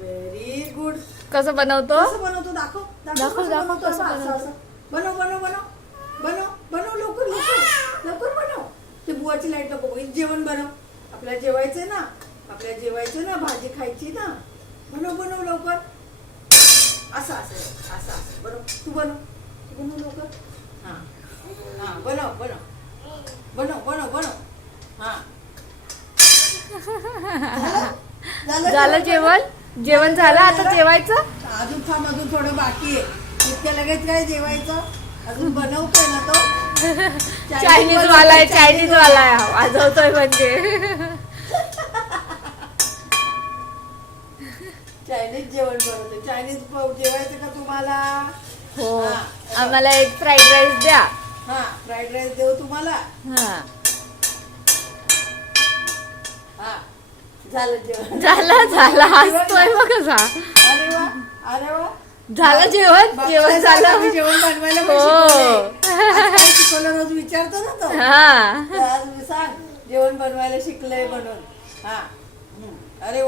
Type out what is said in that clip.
Very good. कसं बनवतो? कसं बनवतो दाखव दाखव कसं बनवतो. असं बनव बनव बनव बनव बनव लवकर लवकर लवकर बनव. ते बुवाची लाईट नको बघ. जेवण बनव. आपल्याला जेवायचंय ना. आपल्याला जेवायचं ना. भाजी खायची ना. बनव बनव लवकर. असं असं असं असं बनव. तू बनव. तू बनव लवकर. हा हा बनव बनव बनव बनव बनव. हा झालं जेवण? जेवण झालं, आता जेवायचं. अजून थांब. अजून थोडं बाकी आहे. इतक्या लगेच काय जेवायचं? अजून बनवतोय ना तो. चायनीज वाला आहे. चायनीज वाला आहे. वाजवतोय म्हणजे. चायनीज जेवण बनवतोय. चायनीज जेवायचं का तुम्हाला? हो. हा. आम्हाला एक फ्राईड राईस द्या. हा फ्राईड राईस देऊ तुम्हाला. हा हा झालं जेवण. झालं हसतोय बघ कसा. अरे वा अरे वा. झालं जेवण. जेवण झालं. जेवण बनवायला पण हो. शिकवलंय. आज काय शिकवलं रोज विचारतो ना तो. हा तर आज मी सांग जेवण बनवायला शिकलंय म्हणून. हा अरे वा.